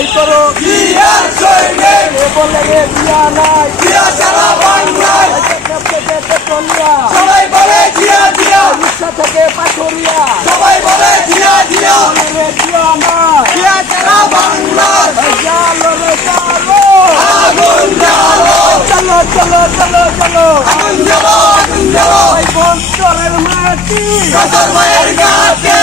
লড়াই করো। বলে জিয়া নাই জিয়া সারা বাংলায় সবাই বলে জিয়া জিয়া। উড়িষ্যা থেকে পাথরিয়া সবাই বলে জিয়া জিয়া। বলে জিয়া নাই জিয়া সারা বাংলার। জালো রে জালো আগুন জ্বালো। চলো চলো চলো চলো আগুন জ্বালো আগুন জ্বালো। ওই বঞ্চরের মাটি। কাতর মায়ের ঘাটে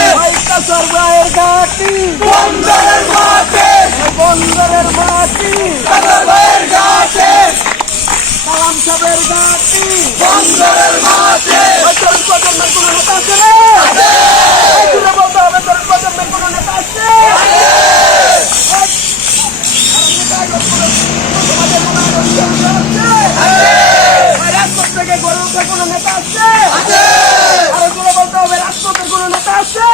কাসর গায়ের ঘাটি বন্দরের মাঠে ওই বন্দরের মাটি কাতর মায়ের ঘাটে কালাম সাহেবের ঘাটি বন্দরের মাঠে ওই তরুণ প্রজন্মের কোনো নেতা আছে রে এই জুড়ে বলতে হবে তরুণ প্রজন্মের কোনো নেতা আছে সমাজের কোনো আলোচনা আছে? ওই রাজপথ থেকে গড়ে ওঠা কোনো নেতা আছে আরও জোরে বলতে হবে রাজপথের কোনো নেতা আছে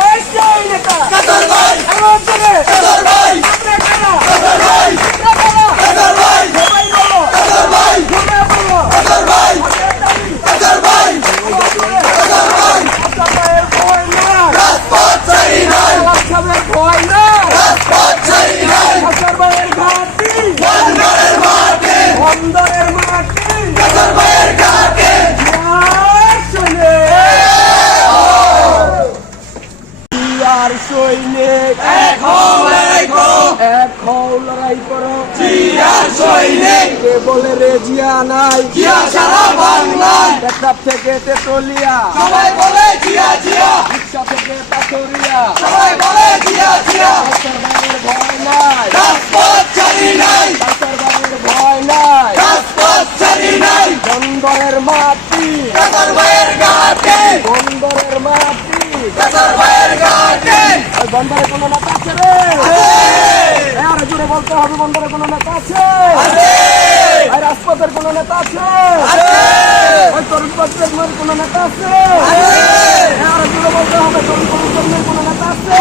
ওই সেই নেতা কাতর ভাই আরও জোরে কাতর ভাই আমরা কারা? কাতর ভাই আমরা কারা? কাতর ভাই সবাই বলো কাতর ভাই সবাই বলো কাতর ভাই আমাদের দাবি কাতর ভাই আরও জোরে কাতর ভাই আপনাদের ভয় নাই রাজপথ চাই নাই আপনাদের ভয় নাই রাজপথ চাই নাই হাসার ভাইয়ের ঘাটি বন্দরের মাঠে বন্দরের কাতর ভাইয়ের ঘাটে আর সৈনিক এক হও লড়াই করো এক হও লড়াই করো। জিয়ার সৈনিক। কে বলে রে জিয়া নাই। জিয়া সারা বাংলায়। টেকনাফ থেকে তেতুলিয়া। সবাই বলে জিয়া জিয়া। রিক্সা থেকে পাথরিয়া। সবাই বলে মাটি কাতর ভাইয়ের ঘাটে বন্দরের মাটি কাতর ভাইয়ের ঘাটে ওই বন্দরে কোনো নেতা আছে রে আরও জোরে বলতে হবে বন্দরে কোনো নেতা আছে আর রাজপথের কোনো নেতা আছে ওই তরুণ প্রজন্মের কোনো নেতা আছে এ, আরও জোরে বলতে হবে তরুণ প্রজন্মের কোনো নেতা আছে